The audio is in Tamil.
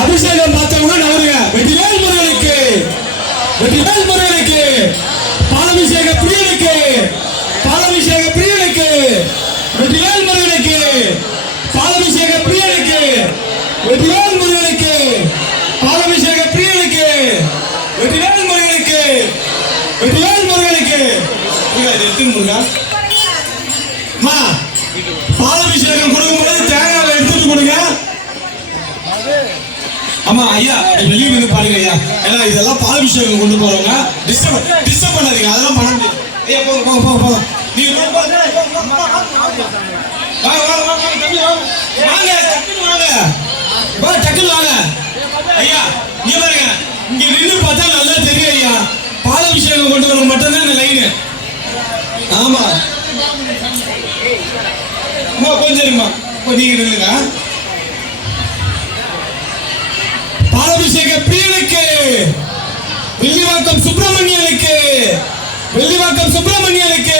அபிஷேகம் பார்த்தவங்க நவருங்க. வெற்றிவேல் முருகனுக்கு, வெற்றிவேல் முருகனுக்கு, பாலாபிஷேக பிரியனுக்கு, பாலாபிஷேக பிரியனுக்கு, வெற்றிவேல் முருகனுக்கு, பாலாபிஷேக பிரியனுக்கு, வெற்றிவேல் முருகனுக்கு, பாலாபிஷேக பிரியனுக்கு, வெற்றிவேல் முருகனுக்கு, வெற்றிவேல் முருகனுக்கு. எத்தனை முருகா பாலாபிஷேகம் கொடுக்கும் பொழுது தேங்காவை எடுத்துட்டு கொடுங்க. ஆமா ஐயா, வெளியே வந்து பாருங்க ஐயா. ஏன்னா இதெல்லாம் பாலாபிஷேகம் கொண்டு போறவங்க டிஸ்டர்ப் பண்ணாதீங்க. அதெல்லாம் பண்ண முடியாது. ஐயா போங்க போங்க போங்க போங்க. நீங்க வாங்க டக்குனு வாங்க ஐயா. நீங்க பாருங்க, இங்க நின்று பார்த்தா நல்லா தெரியும் ஐயா. பாலாபிஷேகம் கொண்டு வர மட்டும் தான் லைனு. ஆமா கொஞ்சம் இருமா, நீங்க நில்லுங்க. பாலாபிஷேக பிரியனுக்கு, வில்லிவாக்கம் சுப்பிரமணியனுக்கு, வில்லிவாக்கம் சுப்பிரமணியனுக்கு,